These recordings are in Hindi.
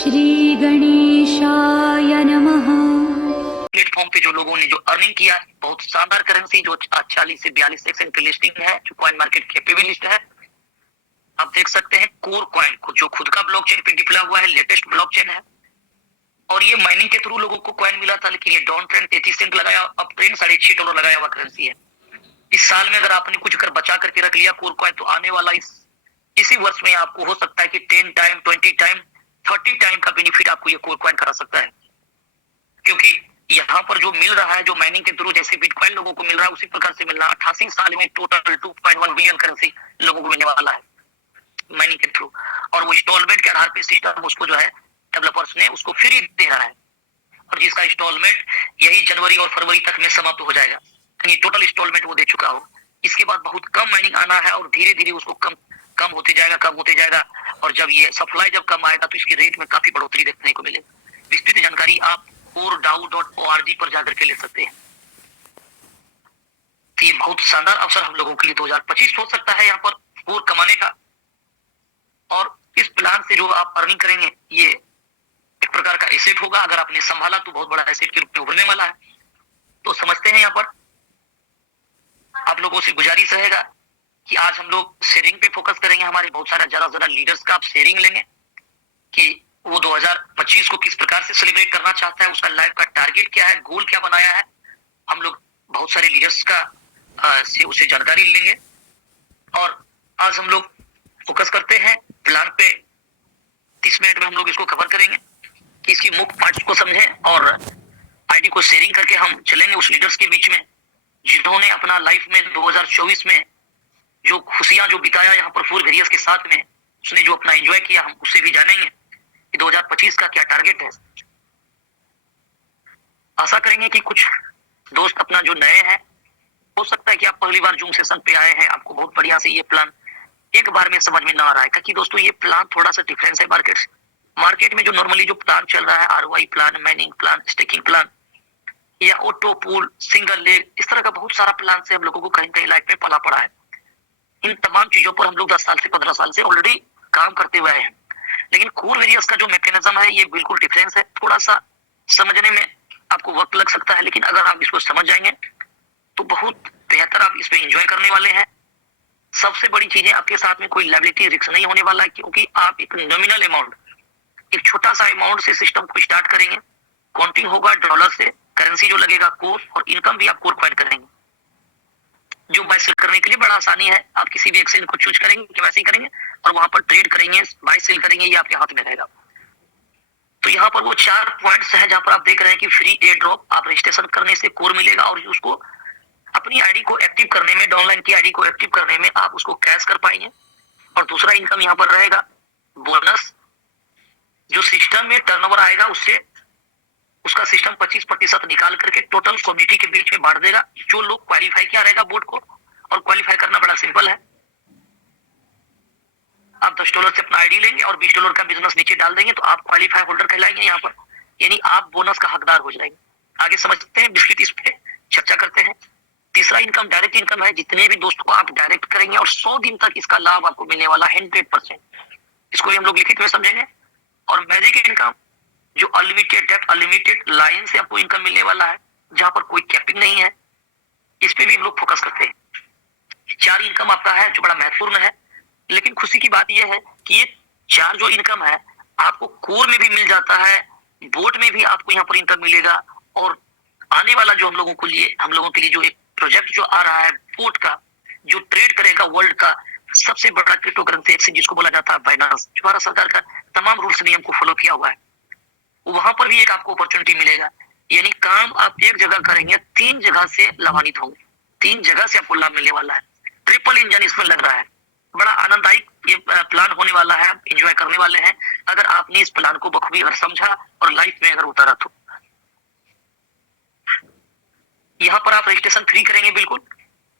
श्री गणेशाय नमः। प्लेटफॉर्म पे जो लोगों ने जो अर्निंग किया, बहुत शानदार करेंसी जो 40 से 42 सेकंड की लिस्टिंग है, जो कॉइन मार्केट के पे भी लिस्ट है। आप देख सकते हैं कोर कॉइन को, जो खुद का ब्लॉकचेन पे डिप्लॉय हुआ है, लेटेस्ट ब्लॉकचेन है। और ये माइनिंग के थ्रू लोगों को कॉइन मिला था, लेकिन ये डाउन ट्रेंड 33 सेंट लगाया, अप ट्रेंड $6.5 लगाया हुआ करेंसी है। इस साल में अगर आपने कुछ कर बचा करके रख लिया कोर कॉइन, तो आने वाला इसी वर्ष में आपको हो सकता है कि 10 टाइम, 20 टाइम, 30 टाइम का बेनिफिट आपको ये कोर कॉइन करा सकता है। क्योंकि यहाँ पर जो मिल रहा है, जो माइनिंग के थ्रू जैसे बिटकॉइन लोगों को मिल रहा है, उसी प्रकार से मिलना 88 साल में टोटल 2.1 बिलियन करेंसी लोगों को मिलने वाला है माइनिंग के थ्रू। और वो इंस्टॉलमेंट के आधार पे सिस्टम उसको जो है डेवलपर्स ने उसको फ्री दे रहा है, और जिसका इंस्टॉलमेंट यही जनवरी और फरवरी तक में समाप्त हो जाएगा। यानी टोटल इंस्टॉलमेंट वो दे चुका हो। इसके बाद बहुत कम माइनिंग आना है, और धीरे धीरे उसको कम होते जाएगा। और जब ये सप्लाई जब कम आएगा, तो इसकी रेट में काफी बढ़ोतरी देखने को मिलेगी। विस्तृत जानकारी आप coredao.org पर जाकर के ले सकते हैं। तो ये बहुत शानदार अवसर हम लोगों के लिए 2025 हो सकता है यहाँ पर कोर कमाने का। और इस प्लान से जो आप अर्निंग करेंगे, ये एक प्रकार का एसेट होगा। अगर आपने संभाला तो बहुत बड़ा एसेट के रूप में उभरने वाला है। तो समझते हैं यहाँ पर आप लोगों से गुजारिश रहेगा कि आज हम लोग शेयरिंग पे फोकस करेंगे। हमारे बहुत सारे जरा लीडर्स का आप शेयरिंग लेंगे कि वो 2025 को किस प्रकार से सेलिब्रेट करना चाहता है, उसका लाइफ का टारगेट क्या है, गोल क्या बनाया है। हम लोग बहुत सारे लीडर्स का से उसे जानकारी लेंगे। और आज हम लोग फोकस करते हैं प्लान पे। 30 मिनट में हम लोग इसको कवर करेंगे कि इसकी मुख्य पार्ट को समझें, और आईडी को शेयरिंग करके हम चलेंगे उस लीडर्स के बीच में जिन्होंने अपना लाइफ में 2024 में जो खुशियां जो बिताया यहाँ पर फूल वेरियस के साथ में, उसने जो अपना एंजॉय किया, हम उससे भी जानेंगे कि 2025 का क्या टारगेट है। आशा करेंगे कि कुछ दोस्त अपना जो नए हैं, हो सकता है कि आप पहली बार जूम सेशन पे आए हैं, आपको बहुत बढ़िया से ये प्लान एक बार में समझ में ना आ रहा है। क्योंकि दोस्तों ये प्लान थोड़ा सा डिफरेंस है मार्केट में जो नॉर्मली जो प्लान चल रहा है, ROI plan, mining plan, staking plan या ऑटो पूल, सिंगल लेग, इस तरह का बहुत सारा प्लान से हम लोगों को कहीं कहीं लाइफ में पला पड़ा है। इन तमाम चीजों पर हम लोग 10 साल से 15 साल से ऑलरेडी काम करते हुए हैं। लेकिन कोर वेरियस का जो मैकेनिज्म है, ये बिल्कुल डिफरेंस है। थोड़ा सा समझने में आपको वक्त लग सकता है, लेकिन अगर आप इसको समझ जाएंगे तो बहुत बेहतर आप इसमें एंजॉय करने वाले हैं। सबसे बड़ी चीजें, आपके साथ में कोई लायबिलिटी रिस्क नहीं होने वाला है, क्योंकि आप एक नॉमिनल अमाउंट, एक छोटा सा अमाउंट से सिस्टम को स्टार्ट करेंगे। काउंटिंग होगा डॉलर से, करेंसी जो लगेगा कोर, और इनकम भी आप कोर क्वाइट करेंगे। जो बाय सेल करने के लिए बड़ा आसानी है, आप किसी भी एक्सचेंज को चूज करेंगे, केवाईसी करेंगे और वहां पर ट्रेड करेंगे, बाय सेल करेंगे, ये आपके हाथ में रहेगा। तो यहाँ पर वो 4 पॉइंट्स हैं जहां पर आप देख रहे हैं कि फ्री एयर ड्रॉप, आप रजिस्ट्रेशन करने से कोर मिलेगा, और उसको अपनी आईडी को एक्टिव करने में, डाउनलाइन की आईडी को एक्टिव करने में आप उसको कैश कर पाएंगे। और दूसरा इनकम यहाँ पर रहेगा बोनस, जो सिस्टम में टर्नओवर आएगा उससे उसका सिस्टम 25% निकाल करके टोटल कम्युनिटी के बीच में बांट देगा। जो लोग क्वालिफाई किया रहेगा बोर्ड को, और क्वालिफाई करना बड़ा सिंपल है। आप $10 से अपना आईडी लेंगे और $20 का बिजनेस नीचे डाल देंगे, तो आप क्वालिफाई होल्डर कहलाएंगे यहाँ पर, यानी आप बोनस का हकदार हो जाएंगे। आगे समझते हैं, बिस्किट इस पे चर्चा करते हैं। तीसरा इनकम डायरेक्ट इनकम है। जितने भी दोस्तों को आप डायरेक्ट करेंगे, और 100 दिन तक इसका लाभ आपको मिलने वाला है 100%। इसको हम लोग लिखित में समझेंगे। और मैजिक इनकम, जो अनलिमिटेड डेप्थ, अनलिमिटेड लाइन से आपको इनकम मिलने वाला है, जहां पर कोई कैपिंग नहीं है। इस पे भी हम लोग फोकस करते हैं। 4 इनकम आपका है जो बड़ा महत्वपूर्ण है। लेकिन खुशी की बात यह है कि ये 4 जो इनकम है आपको कोर में भी मिल जाता है, बोट में भी आपको यहाँ पर इनकम मिलेगा। और आने वाला जो हम लोगों के लिए जो एक प्रोजेक्ट जो आ रहा है बोट का, जो ट्रेड करेगा वर्ल्ड का सबसे बड़ा क्रिप्टो करेंसी एक्सचेंज, जिसको बोला जाता है बाइनांस, जो भारत सरकार का तमाम रूल्स नियम को फॉलो किया हुआ है, वहां पर भी एक आपको अपॉर्चुनिटी मिलेगा। यानी काम आप एक जगह करेंगे, 3 जगह से लाभान्वित होंगे, 3 जगह से आपको लाभ मिलने वाला है। ट्रिपल इंजन इसमें लग रहा है। बड़ा आनंददायक ये प्लान होने वाला है, आप एंजॉय करने वाले हैं अगर आपने इस प्लान को बखूबी अगर समझा और लाइफ में अगर उतारा तो। यहाँ पर आप रजिस्ट्रेशन फ्री करेंगे, बिल्कुल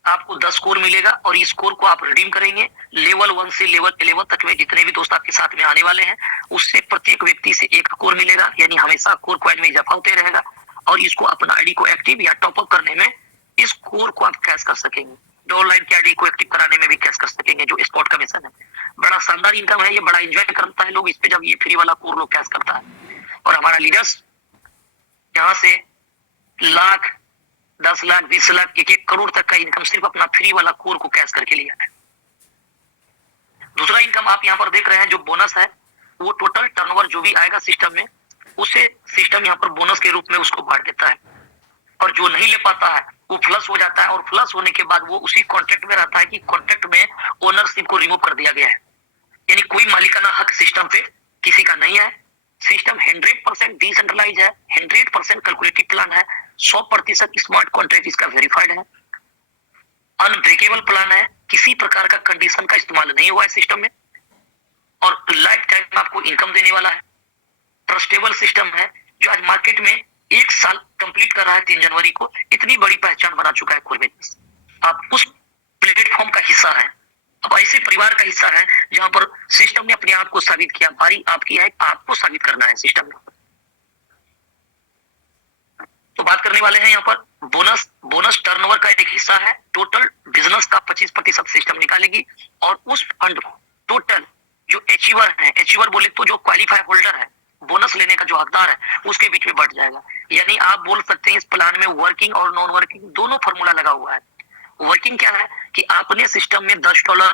आपको 10 कोर मिलेगा, और इस कोर को आप रिडीम करेंगे लेवल 1 से लेवल 11 तक में। जितने भी दोस्त आपके साथ में आने वाले हैं, उससे प्रत्येक व्यक्ति से 1 कोर मिलेगा, यानी हमेशा कोर क्वाइन में इजाफा होते रहेगा। और इसको अपना आईडी को एक्टिव या टॉपअप करने में इस कोर को आप कैश कर सकेंगे। डॉलर लाइन की आईडी को एक्टिव कराने में भी कैश कर सकेंगे, जो स्पॉट कमीशन है। बड़ा शानदार इनकम है, ये बड़ा एंजॉय करता है लोग इस पे जब ये फ्री वाला कोर लोग कैश करता है। और हमारा लीडर्स यहाँ से लाख, 10 लाख, 20 लाख, 1-1 करोड़ तक का इनकम सिर्फ अपना फ्री वाला कोर को कैश करके लिया है। दूसरा इनकम आप यहाँ पर देख रहे हैं जो बोनस है, वो टोटल टर्नओवर जो भी आएगा सिस्टम में, उसे सिस्टम यहाँ पर बोनस के रूप में उसको बांट देता है। और जो नहीं ले पाता है वो फ्लश हो जाता है, और फ्लश होने के बाद वो उसी कॉन्ट्रैक्ट में रहता है कि कॉन्ट्रैक्ट में ओनरशिप को रिमूव कर दिया गया है, यानी कोई मालिकाना हक सिस्टम पे किसी का नहीं है। सिस्टम 100% डिसेंट्रलाइज है, 100% कैलकुलेटिव प्लान है, 100% स्मार्ट कॉन्ट्रैक्ट इसका वेरीफाइड है, अनब्रेकेबल प्लान है, किसी प्रकार का कंडीशन का इस्तेमाल नहीं हुआ है सिस्टम में, और लाइफ टाइम आपको इनकम देने वाला है। ट्रस्टेबल सिस्टम है जो आज मार्केट में 1 साल कंप्लीट कर रहा है 3 जनवरी को, इतनी बड़ी पहचान बना चुका है कोर बिजनेस। आप उस प्लेटफॉर्म का हिस्सा है, अब ऐसे परिवार का हिस्सा है जहां पर सिस्टम ने अपने आप को साबित किया, बारी आपकी है, आपको साबित करना है सिस्टम में। तो बात करने वाले हैं यहाँ पर बोनस टर्नओवर का एक हिस्सा है, टोटल बिजनेस का 25% सिस्टम निकालेगी, और उस फंड टोटल जो अचीवर है, अचीवर बोले तो जो क्वालिफाई होल्डर है, बोनस लेने का जो हकदार है, उसके बीच में बढ़ जाएगा। यानी आप बोल सकते हैं इस प्लान में वर्किंग और नॉन वर्किंग दोनों फॉर्मूला लगा हुआ है। वर्किंग क्या है कि आपने सिस्टम में $10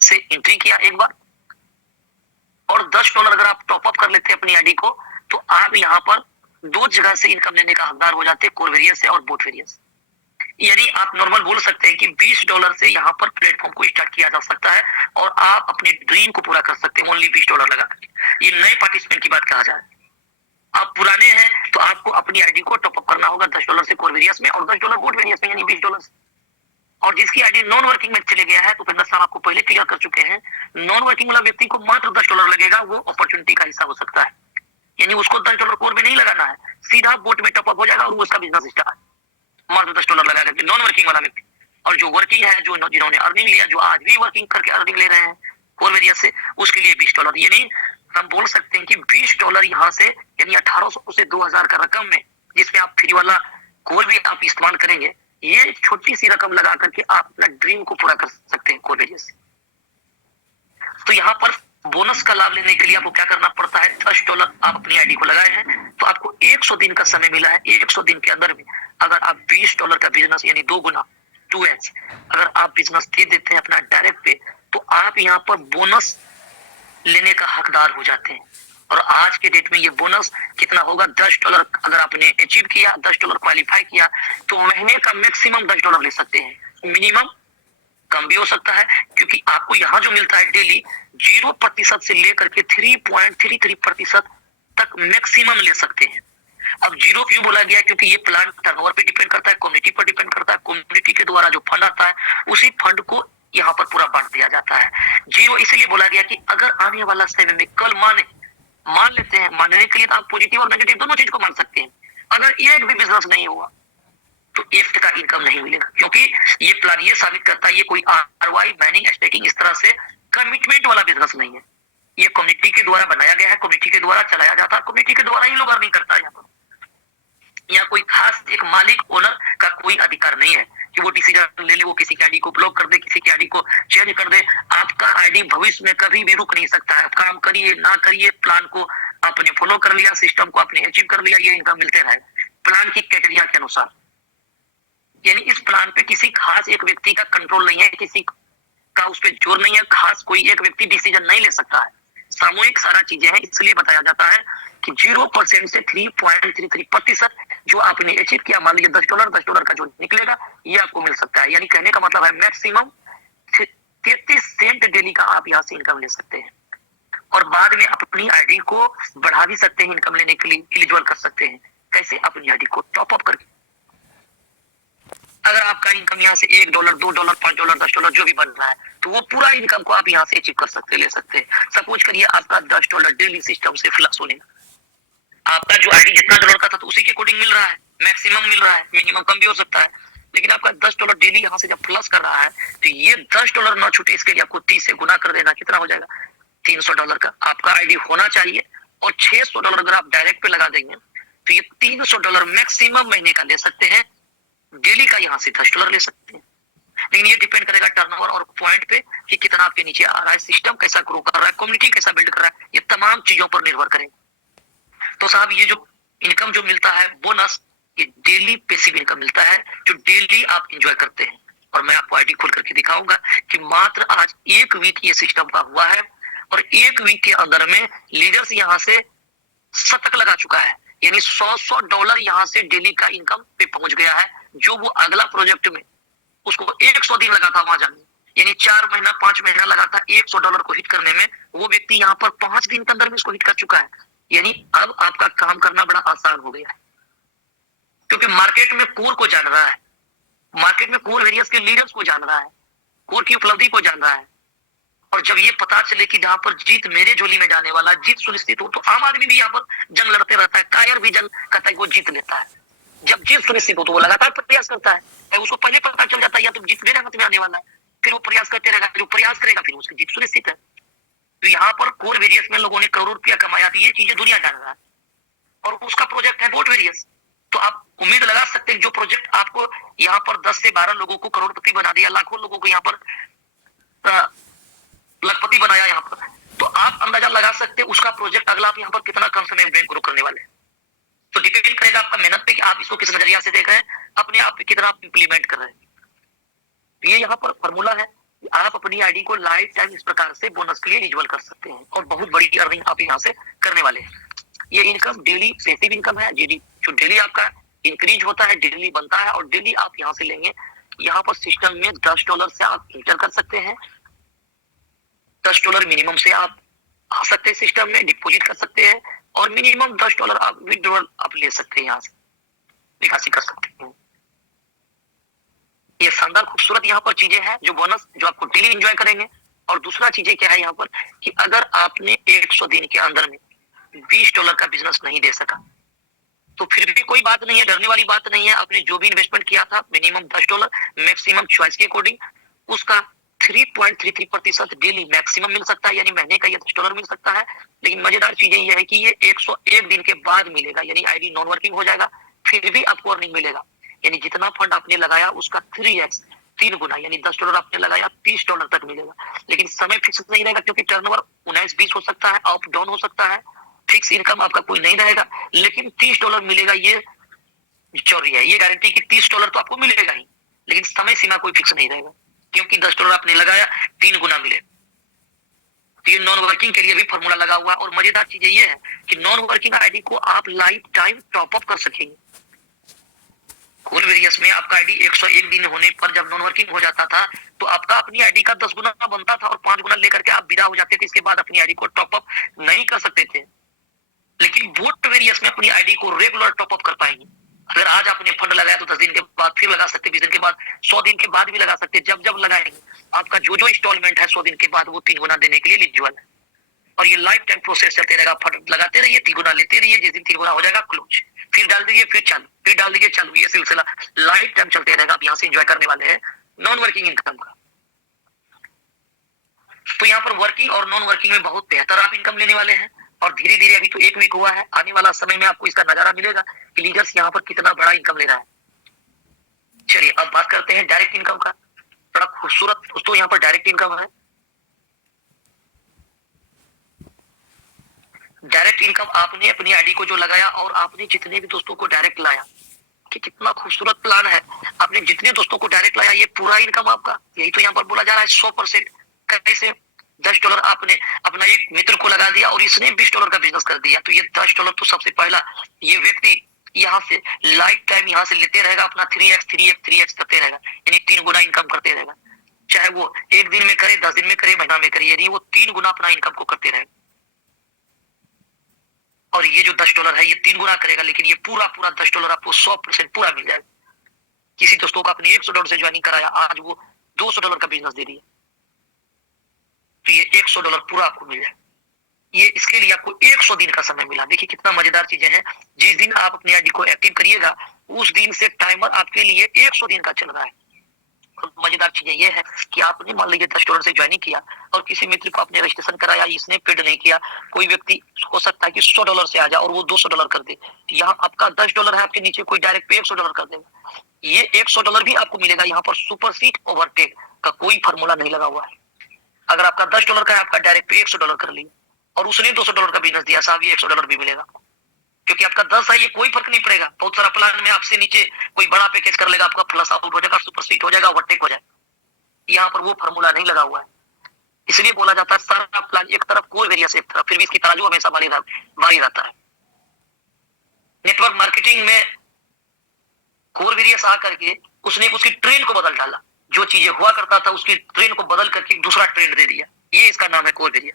से एंट्री किया एक बार, और $10 अगर आप टॉप अप कर लेते हैं अपनी आईडी को, तो आप यहाँ पर 2 जगह से इनकम लेने का हकदार हो जाते हैं, कोर वेरियस से और बोट वेरियस। यानी आप नॉर्मल बोल सकते हैं कि $20 से यहाँ पर प्लेटफॉर्म को स्टार्ट किया जा सकता है, और आप अपने ड्रीम को पूरा कर सकते हैं ओनली $20 लगा करके। ये नए पार्टिसिपेंट की बात कहा जाए। आप पुराने हैं तो आपको अपनी आईडी को टॉप अप करना होगा $10 से कोर वेरियस में, और $10 बोट वेरियस में, यानी $20। और जिसकी आईडी नॉन वर्किंग में चले गया है, तो उपेंद्र साहब आपको पहले क्लियर कर चुके हैं, नॉन वर्किंग वाला व्यक्ति को मात्र $10 लगेगा, वो अपॉर्चुनिटी का हिस्सा हो सकता है। यानी उसको $10 कोर में नहीं लगाना है, सीधा बोट में टॉप अप हो जाएगा और उसका बिजनेस स्टार्ट, मात्र $10 लगा करके नॉन वर्किंग वाला व्यक्ति। और जो वर्किंग है, जो जिन्होंने अर्निंग लिया, जो आज भी वर्किंग करके अर्निंग ले रहे हैं कोर वेरियस से, उसके लिए $20। यानी हम बोल सकते हैं कि $20 यहाँ से, यानी 1800 से 2000 का रकम में, जिसमें आप फ्री वाला कोर भी आप इस्तेमाल करेंगे, ये छोटी सी रकम लगा करके आप अपना ड्रीम को पूरा कर सकते हैं कोर वेरियस से। तो यहाँ पर बोनस का लाभ लेने के लिए आपको क्या करना पड़ता है, $10 आप अपनी आईडी को लगाए हैं, तो आपको 100 दिन का समय मिला है। 100 दिन के अंदर में अगर आप $20 का बिजनेस, यानी 2 गुना 2x अगर आप बिजनेस दे देते हैं अपना डायरेक्ट पे, तो आप यहाँ पर बोनस लेने का हकदार हो जाते हैं। और आज के डेट में ये बोनस कितना होगा, $10 अगर आपने अचीव किया, $10 क्वालिफाई किया, तो महीने का मैक्सिमम $10 ले सकते हैं, मिनिमम कम भी हो सकता है, क्योंकि आपको यहाँ जो मिलता है डेली 0% से लेकर के 3.33% तक मैक्सिमम ले सकते हैं। अब 0 क्यों बोला गया, क्योंकि ये प्लान टर्नओवर पे डिपेंड करता है, कम्युनिटी पर डिपेंड करता है, कम्युनिटी के द्वारा जो फंड आता है उसी फंड को यहाँ पर पूरा बांट दिया जाता है। 0 इसलिए बोला गया कि अगर आने वाला समय में कल मान लेते हैं, मानने के लिए तो आप पॉजिटिव और नेगेटिव दोनों चीज को मान सकते हैं, अगर एक भी बिजनेस नहीं हुआ तो 1 का इनकम नहीं मिलेगा, क्योंकि ये प्लान ये साबित करता है ये कोई ROI माइनिंग स्टेकिंग इस तरह से कमिटमेंट वाला बिजनेस नहीं है। ये कम्युनिटी के द्वारा बनाया गया है, कम्युनिटी के द्वारा चलाया जाता है, कम्युनिटी के द्वारा ही लोग अर्निंग करता है। यहाँ पर यहाँ कोई खास एक मालिक ओनर का कोई अधिकार नहीं है कि वो डिसीजन ले ले, वो किसी की आईडी को ब्लॉक कर दे, किसी की आईडी को चेंज कर दे। आपका आईडी भविष्य में कभी भी रुक नहीं सकता है। काम करिए ना करिए, प्लान को आपने फॉलो कर लिया, सिस्टम को आपने अचीव कर लिया, ये इनकम मिलते रहे प्लान की क्राइटेरिया के अनुसार। यानी इस प्लान पे किसी खास एक व्यक्ति का कंट्रोल नहीं है, किसी का उस पर जोर नहीं है, खास कोई एक व्यक्ति डिसीजन नहीं ले सकता है, सामूहिक सारा चीजें हैं। इसलिए बताया जाता है कि 0% से 3.33% जो आपने अचीव किया, मान लीजिए $10 का जो निकलेगा ये आपको मिल सकता है। यानी कहने का मतलब है मैक्सिमम 33 सेंट डेली का आप यहाँ से इनकम ले सकते हैं, और बाद में अपनी आईडी को बढ़ा भी सकते हैं, इनकम लेने के लिए एलिजिबल कर सकते हैं। कैसे? अपनी आईडी को टॉप अप करके। अगर आपका इनकम यहाँ से $1, $2, $5, $10 जो भी बन रहा है, तो वो पूरा इनकम को आप यहाँ से अचीव कर सकते, ले सकते हैं। सपोज करिए आपका $10 डेली सिस्टम से फ्लश होने, आपका जो आईडी जितना डॉलर का था तो उसी के अकॉर्डिंग मिल रहा है, मैक्सिमम मिल रहा है, मिनिमम कम भी हो सकता है, लेकिन आपका $10 डेली यहाँ से जब प्लस कर रहा है, तो ये $10 ना छूटे, इसके लिए आपको 30 से गुना कर देना, कितना हो जाएगा $300 का आपका आईडी होना चाहिए। और $600 अगर आप डायरेक्ट पे लगा देंगे तो ये $300 मैक्सिमम महीने का ले सकते हैं, डेली का यहाँ से $10 ले सकते हैं। लेकिन ये डिपेंड करेगा टर्नओवर और पॉइंट पे कि कितना आपके नीचे आ रहा है, सिस्टम कैसा ग्रो कर रहा है, कम्युनिटी कैसा बिल्ड कर रहा है, ये तमाम चीजों पर निर्भर करेगा। तो साहब ये जो इनकम जो मिलता है बोनस, ये डेली पैसिव इनकम मिलता है जो डेली आप इंजॉय करते हैं। और मैं आपको आईडी खोल करके दिखाऊंगा कि मात्र आज 1 वीक ये सिस्टम का हुआ है और 1 वीक के अंदर में लीडर्स यहाँ से शतक लगा चुका है, यानी $100 यहाँ से डेली का इनकम पे पहुंच गया है, जो वो अगला प्रोजेक्ट में उसको 100 दिन लगा था वहां जाने, यानी 4 महीना 5 महीना लगा था $100 को हिट करने में, वो व्यक्ति यहाँ पर 5 दिन के अंदर में इसको हिट कर चुका है। यानी अब आपका काम करना बड़ा आसान हो गया है, क्योंकि मार्केट में कोर को जान रहा है, मार्केट में कोर वेरियस के लीडर्स को जान रहा है, कोर की उपलब्धि को जान रहा है। और जब ये पता चले कि जहां पर जीत मेरे झोली में जाने वाला, जीत सुनिश्चित हो, तो आम आदमी भी यहाँ पर जंग लड़ते रहता है, कायर भी जंग करता है, वो जीत लेता है। जब जीत सुनिश्चित हो तो वो लगातार प्रयास करता है, उसको पहले पता चल जाता है या तो जीत मेरे हाथ में आने वाला है, फिर वो प्रयास करते रहेगा, जो प्रयास करेगा फिर उसकी जीत सुनिश्चित है। तो यहाँ पर कोर वेरियस में लोगों ने करोड़ों रुपया कमाया, तो ये चीजें दुनिया जान रहा है, और उसका प्रोजेक्ट है बोट वेरियस। तो आप उम्मीद लगा सकते हैं जो प्रोजेक्ट आपको यहाँ पर 10 से 12 लोगों को करोड़पति बना दिया, लाखों लोगों को यहाँ पर लखपति बनाया यहाँ पर, तो आप अंदाजा लगा सकते हैं उसका प्रोजेक्ट अगला आप यहाँ पर कितना कम समय में ग्रो करने वाले हैं। तो डिपेंड करेगा आपका मेहनत पे कि आप इसको किस नजरिया से देख रहे हैं, अपने आप पे कितना आप इंप्लीमेंट कर रहे हैं। ये यहाँ पर फॉर्मूला है, आप अपनी आईडी को लाइफ टाइम इस प्रकार से बोनस के लिए यूजुअल कर सकते हैं और बहुत बड़ी अर्निंग आप यहाँ से करने वाले हैं। ये इनकम डेली पैसिव इनकम है, जो डेली आपका इंक्रीज होता है, डेली बनता है और डेली आप यहाँ से लेंगे। यहाँ पर सिस्टम में $10 से आप इंटर कर सकते हैं, $10 मिनिमम से आप आ सकते हैं, सिस्टम में डिपॉजिट कर सकते हैं और मिनिमम $10 आप विड्रॉल आप ले सकते हैं, यहाँ से निकासी कर सकते हैं। ये शानदार खूबसूरत यहाँ पर चीजें हैं जो बोनस जो आपको डेली एंजॉय करेंगे। और दूसरा चीजें क्या है यहाँ पर कि अगर आपने 100 दिन के अंदर में $20 का बिजनेस नहीं दे सका तो फिर भी कोई बात नहीं है, डरने वाली बात नहीं है। आपने जो भी इन्वेस्टमेंट किया था मिनिमम $10, मैक्सिमम चॉइस के अकॉर्डिंग उसका 3.33% डेली मैक्सिमम मिल सकता है, यानी महीने का ये $10 मिल सकता है। लेकिन मजेदार चीजें यह है कि ये 101 दिन के बाद मिलेगा, यानी आईडी नॉन वर्किंग हो जाएगा, फिर भी आपको अर्निंग मिलेगा। यानी जितना फंड आपने लगाया उसका 3x 3 गुना, यानी $10 आपने लगाया $30 तक मिलेगा। लेकिन समय फिक्स नहीं रहेगा, क्योंकि टर्नओवर 19-20 हो सकता है, अप डाउन हो सकता है, फिक्स इनकम आपका कोई नहीं रहेगा। लेकिन $30 मिलेगा, ये जरूरी है, ये गारंटी कि $30 तो आपको मिलेगा ही, लेकिन समय सीमा कोई फिक्स नहीं रहेगा, क्योंकि $10 आपने लगाया 3 गुना मिले। तो ये नॉन वर्किंग के लिए भी फॉर्मूला लगा हुआ है। और मजेदार चीज ये है कि नॉन वर्किंग आईडी को आप लाइफ टाइम टॉप अप कर सकेंगे। कोर वेरियस में आपका आईडी 101 दिन होने पर जब नॉन वर्किंग हो जाता था तो आपका अपनी आईडी का 10 गुना बनता था और 5 गुना लेकर के आप विदा हो जाते थे, इसके बाद अपनी आईडी को टॉप अप नहीं कर सकते थे। लेकिन बोट वेरियस में अपनी आईडी को रेगुलर टॉप अप कर पाएंगे। अगर आज आपने फंड लगाया तो 10 दिन के बाद फिर लगा सकते, 20 दिन के बाद, 100 दिन के बाद भी लगा सकते। जब जब लगाएंगे आपका जो इंस्टॉलमेंट है 100 दिन के बाद वो 3 गुना देने के लिए एलिजिबल है। और ये लाइफ टाइम प्रोसेस चलते रहेगा, फंड लगाते रहिए, 3 गुना लेते रहिए, जिस दिन 3 गुना हो जाएगा क्लोज, फिर डाल दीजिए, फिर चालू, फिर डाल दीजिए, चालू, ये सिलसिला लाइफ टाइम चलते रहेगा। आप यहाँ से एंजॉय करने वाले हैं नॉन वर्किंग इनकम का। तो यहाँ पर वर्किंग और नॉन वर्किंग में बहुत बेहतर आप इनकम लेने वाले हैं। और धीरे धीरे, अभी तो 1 वीक हुआ है, आने वाला समय में आपको इसका नजारा मिलेगा कि लीडर्स यहाँ पर कितना बड़ा इनकम ले रहा है। चलिए अब बात करते हैं डायरेक्ट इनकम का। बड़ा खूबसूरत दोस्तों यहाँ पर डायरेक्ट इनकम है। डायरेक्ट इनकम आपने अपनी आईडी को जो लगाया और आपने जितने भी दोस्तों को डायरेक्ट लाया, कि कितना खूबसूरत प्लान है। आपने जितने दोस्तों को डायरेक्ट लाया ये पूरा इनकम आपका, यही तो यहाँ पर बोला जा रहा है 100%। कैसे? $10 आपने अपना एक मित्र को लगा दिया और इसने $20 का बिजनेस कर दिया, तो ये $10 तो सबसे पहला ये व्यक्ति यहाँ से लाइफ टाइम यहाँ से लेते रहेगा, अपना 3x करते रहेगा, यानी 3 गुना इनकम करते रहेगा। चाहे वो 1 दिन में करे, 10 दिन में करे, महीना में करे, यानी वो 3 गुना अपना इनकम को करते रहेगा। और ये जो $10 है ये 3 गुना करेगा, लेकिन ये पूरा $10 आपको 100% पूरा मिल जाएगा। किसी दोस्तों को अपने $100 से ज्वाइनिंग कराया, आज वो $200 का बिजनेस दे रही है, तो ये $100 पूरा आपको मिल जाए। ये इसके लिए आपको 100 दिन का समय मिला। देखिए कितना मजेदार चीजें हैं। जिस दिन आप अपनी आईडी को एक्टिव करिएगा उस दिन से टाइमर आपके लिए 100 दिन का चल रहा है। और मजेदार चीजें ये है कि आपने मान लीजिए $10 से ज्वाइनिंग किया और किसी मित्र को आपने रजिस्ट्रेशन कराया, इसने पेड नहीं किया, कोई व्यक्ति हो सकता है कि $100 से आ जाए और वो $200 कर दे, यहाँ आपका $10 है, आपके नीचे कोई डायरेक्ट पे $100 कर देगा। ये $100 भी आपको मिलेगा। यहाँ पर सुपरसीड ओवरटेक का कोई फॉर्मूला नहीं लगा हुआ है। अगर आपका $10 का है, आपका डायरेक्ट पे $100 कर लिया और उसने $200 का बिजनेस दिया, साहब ये $100 भी मिलेगा, क्योंकि आपका 10 है, ये कोई फर्क नहीं पड़ेगा। बहुत सारा प्लान में आपसे नीचे कोई बड़ा पैकेज कर लेगा, आपका प्लस आउट हो जाएगा, सुपरसीड हो जाएगा, ओवरटेक हो जाएगा। यहाँ पर वो फॉर्मूला नहीं लगा हुआ है, इसलिए बोला जाता है सारा प्लान एक तरफ, कोर वेरियस एक तरफ, फिर भी इसकी तराजू हमेशा भारी रहता है। नेटवर्क मार्केटिंग में कोर वेरियस आकर के उसने उसकी ट्रेंड को बदल डाला, जो चीजें हुआ करता था उसकी ट्रेंड को बदल करके दूसरा ट्रेंड दे दिया, ये इसका नाम है कोर वेरियस।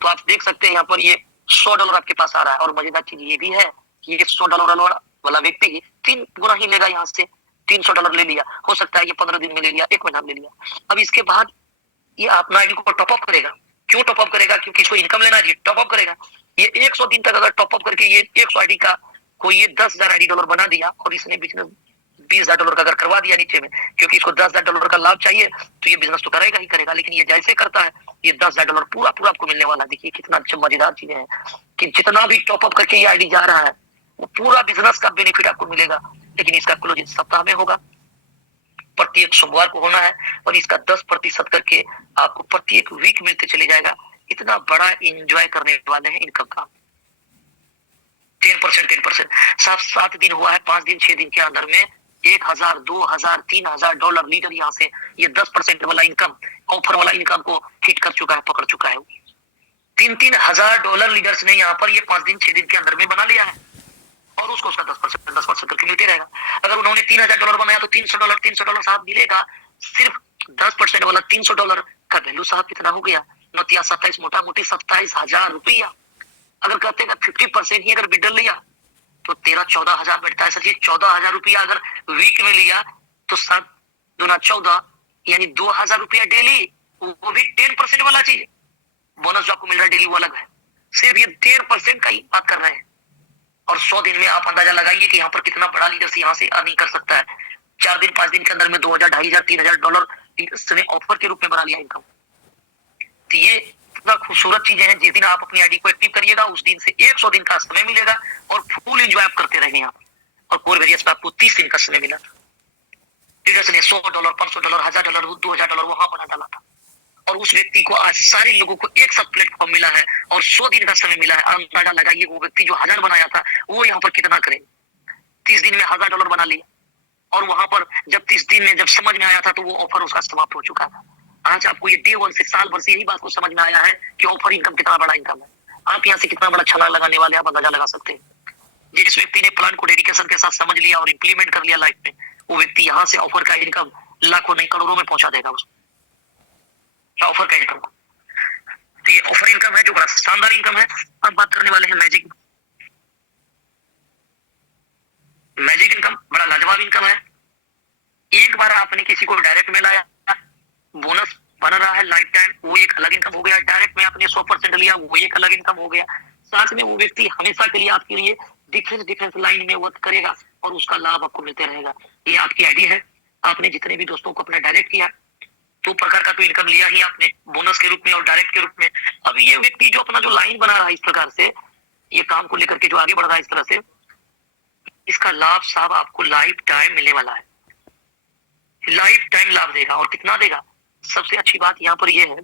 तो आप देख सकते हैं यहाँ पर ये $100 आपके पास आ रहा है, और मजेदार चीज ये भी है कि ये $100 वाला व्यक्ति 3 गुना ही लेगा। यहाँ से $300 ले लिया, हो सकता है ये 15 दिन में ले लिया, 1 महीना में ले लिया। अब इसके बाद ये अपना आईडी को टॉपअप करेगा। क्यों टॉपअप करेगा? क्योंकि इसको इनकम लेना है, टॉपअप करेगा। ये 100 दिन तक अगर टॉपअप करके ये 100 आईडी का कोई ये 10,000 आईडी डॉलर बना दिया, और इसने बिजनेस $20,000 का अगर करवा दिया नीचे में, क्योंकि इसको $10,000 का लाभ चाहिए, तो ये बिजनेस तो करेगा ही करेगा। लेकिन ये जैसे करता है, ये $10,000 पूरा पूरा आपको मिलने वाला है। देखिए कितना अच्छा मजेदार चीजें हैं कि जितना भी टॉपअप करके ये आईडी जा रहा है, वो पूरा बिजनेस का बेनिफिट आपको मिलेगा। लेकिन इसका क्लोज सप्ताह में होगा, प्रत्येक सोमवार को होना है, और इसका 10% करके आपको प्रत्येक वीक मिलते चले जाएगा। इतना बड़ा एंजॉय करने वाले हैं इनकम का। 10%। साफ 7 दिन हुआ है, 5 दिन 6 दिन के अंदर में $1,000, $2,000, $3,000 लीडर यहाँ से ये 10% वाला इनकम, ऑफर वाला इनकम को हिट कर चुका है, पकड़ चुका है। $3,000 लीडर्स ने यहाँ पर ये 5 दिन 6 दिन के अंदर में बना लिया है, और उसको उसका 10% करके मिलते रहेगा। अगर उन्होंने $3,000 बनाया तो $300 साहब मिलेगा। सिर्फ 10% वाला $300 का वैल्यू साहब कितना हो गया? 9 27 मोटा मोटी $27,000 रुपया। अगर कहते हैं 50% ही अगर बिडल लिया तो 13-14,000 बैठता है। सचिए 14,000 रुपया अगर वीक में लिया तो 7 दूना 14, यानी 2,000 रुपया डेली, वो भी 10% वाला चीज। बोनस जो आपको मिल रहा है डेली वो अलग है, सिर्फ ये 10% का ही बात कर रहे हैं। और 100 दिन में आप अंदाजा लगाइए कि यहाँ पर कितना बड़ा लीडर्स यहाँ से अर्निंग कर सकता है। 4 दिन 5 दिन के अंदर में $2,000, $2,500, $3,000 लीडर्स ने ऑफर के रूप में बना लिया इनकम। तो ये इतना खूबसूरत चीजें हैं। जिस दिन आप अपनी आईडी को एक्टिव करिएगा, उस दिन से 100 दिन का समय मिलेगा, और फुल एंजॉय आप करते रहेंगे यहाँ। और कोर वेरियस पे आपको 30 दिन का समय मिला। लीडर्स ने $100, $500, $1,000, $2,000 वहां बना डाला था, और उस व्यक्ति को आज सारे लोगों को एक साथ प्लेटफॉर्म मिला है, और 100 दिन का समय मिला है। अंदाजा लगाइए वो व्यक्ति जो 1,000 बनाया था, वो यहाँ पर कितना करे। 30 दिन में $1,000 बना लिया, और वहां पर जब 30 दिन में जब समझ में आया था, तो वो ऑफर उसका समाप्त हो चुका था। आज आपको ये डे 1 से साल भर से यही बात को समझ में आया है कि ऑफर इनकम कितना बड़ा इनकम है। आप यहाँ से कितना बड़ा छलांग लगाने वाले, आप अंदाजा लगा सकते हैं। जिस व्यक्ति ने प्लान को डेडिकेशन के साथ समझ लिया और इंप्लीमेंट कर लिया लाइफ में, वो व्यक्ति यहाँ से ऑफर का इनकम लाखों नहीं करोड़ों में पहुंचा देगा उसको, ऑफर का इनकम। तो ये ऑफर इनकम है जो बड़ा शानदार इनकम है। अब बात करने वाले हैं मैजिक इनकम। बड़ा लाजवाब इनकम है। एक बार आपने किसी को डायरेक्ट में लाया, बोनस बन रहा है लाइफ टाइम, वो एक अलग इनकम हो गया। डायरेक्ट में आपने 100% लिया, वो एक अलग इनकम हो गया। साथ में वो व्यक्ति हमेशा के लिए आपके लिए डिफरेंस लाइन में वर्क करेगा, और उसका लाभ आपको मिलते रहेगा। ये आपकी आईडी है, आपने जितने भी दोस्तों को अपना डायरेक्ट किया, 2 प्रकार का तो इनकम लिया ही आपने, बोनस के रूप में और डायरेक्ट के रूप में। अब ये व्यक्ति जो अपना जो लाइन बना रहा है इस प्रकार से, ये काम को लेकर के जो आगे बढ़ रहा है इस तरह से, इसका लाभ साहब आपको लाइफ टाइम मिलने वाला है। लाइफ टाइम लाभ देगा। और कितना देगा? सबसे अच्छी बात यहाँ पर यह है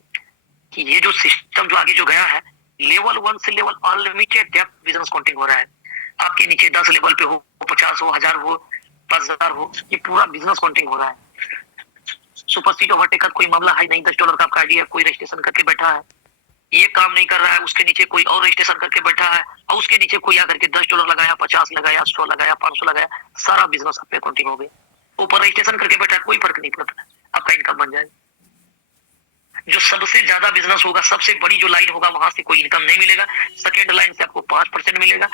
कि ये जो सिस्टम जो आगे जो गया है, लेवल 1 से level unlimited depth business counting हो रहा है। आपके नीचे 10 लेवल पे हो, 50 हो, 1000 हो, 5000 हो, ये पूरा बिजनेस काउंटिंग हो रहा है। सुपरसीड ओवरटेक का कोई मामला है नहीं। $10 का आपका आईडी है, कोई रजिस्ट्रेशन करके बैठा है, ये काम नहीं कर रहा है, उसके नीचे कोई और रजिस्ट्रेशन करके बैठा है, और उसके नीचे कोई आकर के $10 लगाया, 50 लगाया, 100 लगाया, 500 लगाया, सारा बिजनेस आप पे काउंटिंग हो गया। ऊपर रजिस्ट्रेशन करके बैठा है, कोई फर्क नहीं पड़ता, आपका इनकम बन जाएगा। जो सबसे ज्यादा बिजनेस होगा, सबसे बड़ी जो लाइन होगा, वहां से कोई इनकम नहीं मिलेगा। सेकेंड लाइन से आपको 5% मिलेगा,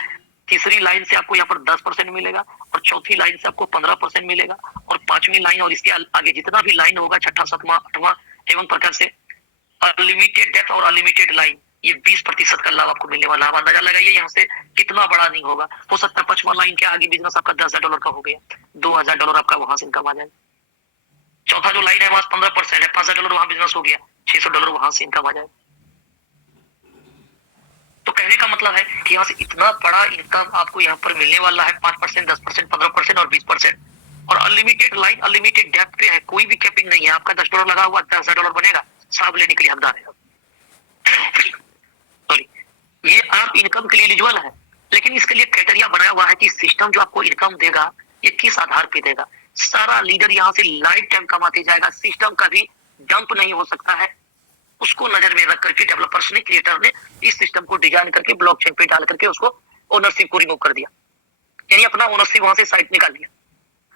तीसरी लाइन से आपको यहाँ पर 10% मिलेगा, और चौथी लाइन से आपको 15% मिलेगा, और 5वीं लाइन और इसके आगे जितना भी लाइन होगा, 6ठा 7वां 8वां एवं प्रकार से अनलिमिटेड डेप्थ और अनलिमिटेड लाइन, ये 20% का लाभ आपको मिलने वाला है। अंदाजा लगाइए यहाँ से कितना बड़ा नहीं होगा। हो सकता है 5वां लाइन के आगे बिजनेस आपका $10,000 का हो गया, $2,000 आपका वहां से इनकम आ जाएगा। चौथा जो लाइन है वहां 15% है, $5,000 वहां बिजनेस हो गया, $600 वहां से इनकम आ जाएगा। तो कहने का मतलब है कि यहाँ से इतना बड़ा इनकम आपको यहाँ पर मिलने वाला है। 5%, 10%, 15% और 20%। और अनलिमिटेड लाइन अनलिमिटेड डेप्थ पे है, कोई भी कैपिंग नहीं है। आपका $10 लगा हुआ $10,000 बनेगा, साहब लेने के लिए हकदार है। सॉरी, ये आप इनकम के लिए एलिजिबल है, लेकिन इसके लिए क्राइटेरिया बनाया हुआ है कि सिस्टम जो आपको इनकम देगा ये किस आधार पे देगा। सारा लीडर यहाँ से लाइफ टाइम कमाते जाएगा, सिस्टम कभी डंप नहीं हो सकता है। उसको नजर में रख करके डेवलपर्स ने, क्रिएटर ने इस सिस्टम को डिजाइन करके ब्लॉकचेन पे डाल करके उसको ओनरशिप को रिमूव कर दिया, यानी अपना ओनरशिप वहां से साइट निकाल दिया।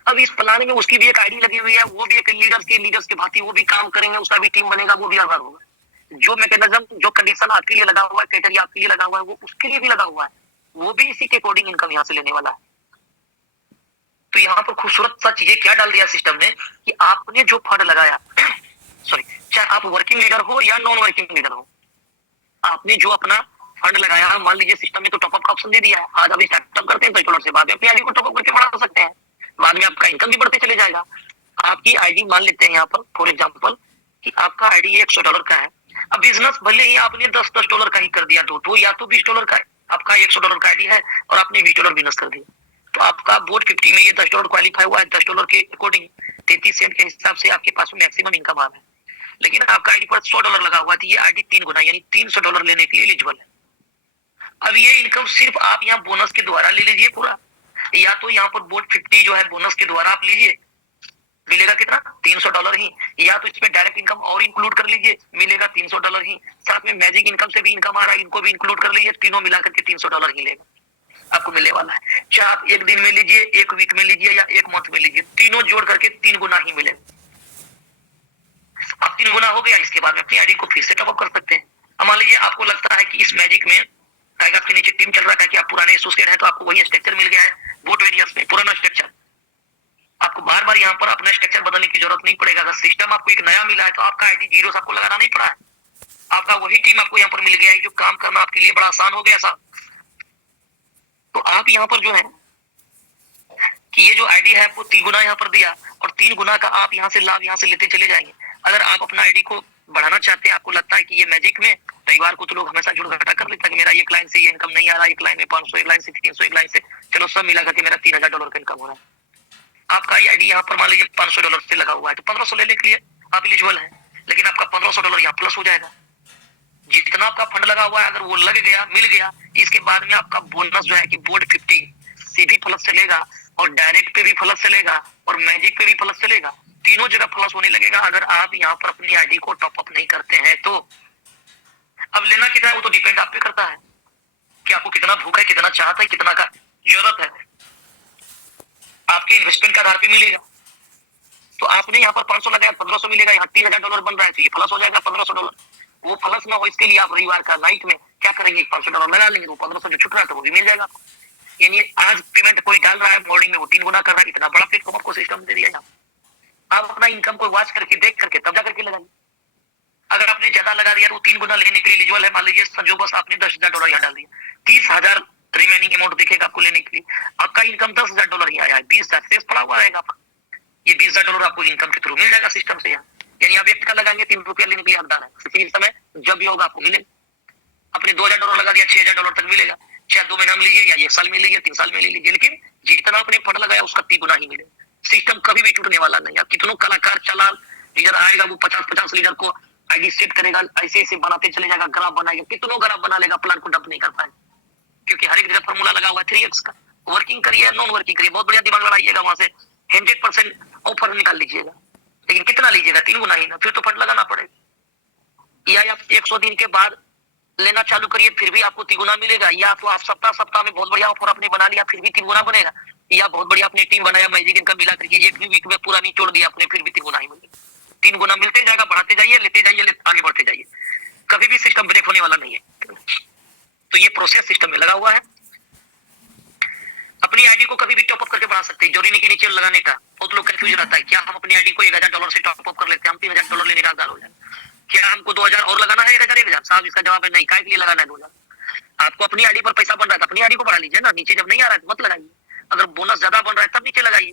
अब इस प्लान में उसकी भी एक आईडी लगी हुई है, वो भी एक लीडर्स के भांति वो भी काम करेंगे, उसका भी टीम बनेगा, वो भी आधार होगा। जो मैकेनिज्म, जो कंडीशन आपके लिए लगा हुआ है, क्राइटेरिया आपके लिए लगा हुआ है, वो उसके लिए भी लगा हुआ है, वो भी इसी के अकॉर्डिंग इनकम यहाँ से लेने वाला है। तो यहाँ पर खूबसूरत सा चीजें क्या डाल दिया सिस्टम ने कि आपने जो फंड लगाया सॉरी, चाहे आप वर्किंग लीडर हो या नॉन वर्किंग लीडर हो, आपने जो अपना फंड लगाया, मान लीजिए सिस्टम में तो टॉपअप का ऑप्शन दे दिया है। आज अभी स्टार्टअप करते हैं $10 से, बाद में अपनी आईडी को टॉपअप करके बढ़ा सकते हैं, बाद में आपका इनकम भी बढ़ते चले जाएगा। आपकी आईडी मान लेते हैं यहाँ पर फॉर एग्जांपल कि आपका आईडी $100 का है। अब बिजनेस भले ही आपने $10 का ही कर दिया, दो या तो $20 का, आपका $100 का आईडी है और आपने $20 बिजनेस कर दिया, तो आपका बोर्ड 50 में ये $10 क्वालिफाई हुआ है। $10 के अकॉर्डिंग 33 सेंट के हिसाब से आपके पास मैक्सिमम इनकम आ है। लेकिन आपका आईडी पर $100 लगा हुआ था, ये आईडी 3 गुना यानी $300 लेने के लिए एलिजिबल है। अब ये इनकम सिर्फ आप यहाँ बोनस के द्वारा ले लीजिए पूरा, या तो यहाँ पर बोर्ड 50 जो है बोनस के द्वारा आप लीजिए, मिलेगा कितना $300 ही, या तो इसमें डायरेक्ट इनकम और इंक्लूड कर लीजिए, मिलेगा $300 ही। साथ में मैजिक इनकम से भी इनकम आ रहा है, इनको भी इंक्लूड कर लीजिए, तीनों मिलाकर के $300 ही लेगा आपको मिलने वाला है। चाहे आप एक दिन में लीजिए, एक वीक में लीजिए या एक मंथ में लीजिए, तीनों जोड़ करके 3 गुना ही मिलेगा। अब 3 गुना हो गया, इसके बाद में अपनी आईडी को फिर से टॉपअप कर सकते हैं। अब मान लीजिए आपको लगता है कि इस मैजिक में टाइगर के नीचे टीम चल रहा है कि आप पुराने एसोसिएट है, तो आपको वही स्ट्रक्चर मिल गया है वोट वेरियस में, पुराना स्ट्रक्चर। आपको बार बार यहाँ पर अपना स्ट्रक्चर बदलने की जरूरत नहीं पड़ेगा। अगर सिस्टम आपको एक नया मिला है तो आपका आईडी जीरो से आपको लगाना नहीं पड़ा है, आपका वही टीम आपको यहाँ पर मिल गया है, जो काम करना आपके लिए बड़ा आसान हो गया साहब। तो आप यहाँ पर जो है कि ये जो आईडी है आपको 3 गुना यहाँ पर दिया, और 3 गुना का आप यहाँ से लाभ यहाँ से लेते चले जाएंगे। अगर आप अपना आईडी को बढ़ाना चाहते हैं, आपको लगता है कि ये मैजिक में रविवार को तो लोग हमेशा जुड़ घटा कर लेते हैं, मेरा एक लाइन से ये इनकम नहीं आ रहा, एक लाइन में 500, एक लाइन से 300, एक लाइन से चलो सब मिला करके मेरा $3,000 का इनकम हो रहा है। आपका ये आईडी यहाँ पर मान लीजिए $500 से लगा हुआ है, तो 1500 लेने के लिए आप एलिजिबल है, लेकिन आपका $1500 यहाँ प्लस हो जाएगा। जितना आपका फंड लगा हुआ है अगर वो लग गया, मिल गया, इसके बाद में आपका बोनस जो है कि बोर्ड 50 से भी प्लस चलेगा, और डायरेक्ट पे भी प्लस चलेगा, और मैजिक पे भी प्लस चलेगा, तीनों जगह प्लस होने लगेगा अगर आप यहाँ पर अपनी आईडी को टॉपअप नहीं करते हैं तो। अब लेना कितना है वो तो डिपेंड आप पे करता है कि आपको कितना भूख है, कितना चाहता है, कितना का जरूरत है, आपके इन्वेस्टमेंट के आधार पे मिलेगा। तो आपने यहाँ पर 500 लगाया, 1500 मिलेगा, यहाँ $3,000 बन रहा है, तो ये प्लस हो जाएगा $1500। वो प्लस ना हो इसके लिए आप रविवार का नाइट में क्या करेंगे, $500 लगा लेंगे, तो 1500 जो छुट रहा था वो भी मिल जाएगा आपको। यानी आज पेमेंट कोई डाल रहा है, मॉर्निंग में वो 3 गुना कर रहा है, इतना बड़ा प्लेटफॉर्म आपको सिस्टम दे दिया यहाँ। आप अपना इनकम को वॉच करके देख करके तब जा करके लगाइए। अगर आपने ज्यादा लगा दिया तो 3 गुना लेने के लिए एलिजिबल है। मान लीजिए संजोग बस आपने $10,000 यहाँ डाल दिया, 30,000 रिमेनिंग अमाउंट दिखेगा आपको लेने के लिए, आपका इनकम $10,000 ही आया है, 20,000 शेष पड़ा हुआ रहेगा आपका। ये $20,000 आपको इनकम के थ्रू मिल जाएगा सिस्टम से यहाँ। यानी आप एक का लगाएंगे ₹3 लेने के लिए हकदार है, इसी समय जब भी होगा आपको मिलेगा। अपने $2,000 लगा दिया, $6,000 तक मिलेगा, चाहे 2 महीना में लीजिए या 1 साल में लीजिए, 3 साल में लीजिए, लेकिन जितना आपने फंड लगाया उसका 3 गुना ही मिलेगा। सिस्टम कभी भी टूटने वाला नहीं। आप कितनों कलाकार चला लीडर आएगा, वो 50-50 लीडर को आईडी सेट करेगा, ऐसे ऐसे बनाते चले जाएगा, ग्राफ बनाएगा, कितनों ग्राफ बना लेगा, प्लान को डंप नहीं कर पाएगा, क्योंकि हर एक जगह फॉर्मूला लगा हुआ है 3x का। वर्किंग करिए, नॉन वर्किंग करिए, बहुत बढ़िया दिमाग लगाइएगा, वहां से 100% ऑफर निकाल लीजिएगा, लेकिन कितना लीजिएगा, 3 गुना ही ना, फिर तो फंड लगाना पड़ेगा। या आप 100 दिन के बाद लेना चालू करिए, फिर भी आपको 3 गुना मिलेगा, या तो आप सप्ताह में बहुत बढ़िया ऑफर आपने बना लिया, फिर भी 3 गुना बनेगा, या बहुत बढ़िया आपने टीम बनाया, मैजिक इनकम मिला करके एक भी वीक में पूरा नहीं छोड़ दिया आपने, फिर भी 3 गुना ही मिलेगा। 3 गुना मिलते जाएगा, बढ़ाते जाइए, लेते जाइए, आगे बढ़ते जाइए, कभी भी सिस्टम ब्रेक होने वाला नहीं है। तो ये प्रोसेस सिस्टम में लगा हुआ है। अपनी आईडी को कभी भी टॉपअप करके बढ़ा सकते हैं, जरूरी नहीं कि नीचे लगाने का। बहुत लोग कंफ्यूज रहता है, क्या हम अपनी आईडी को $1,000 से टॉपअप कर लेते हैं, हम $3,000 लेने का हकदार हो जाए, क्या हमको 2,000 और लगाना है, 1,000? साहब इसका जवाब है नहीं। काय के लिए लगाना है 2,000? आपको अपनी आईडी पर पैसा बन रहा है, अपनी आईडी को बढ़ा लीजिए ना, नीचे जब नहीं आ रहा है तो मत लगाइए। अगर बोनस ज्यादा बन रहा है तब नीचे लगाइए,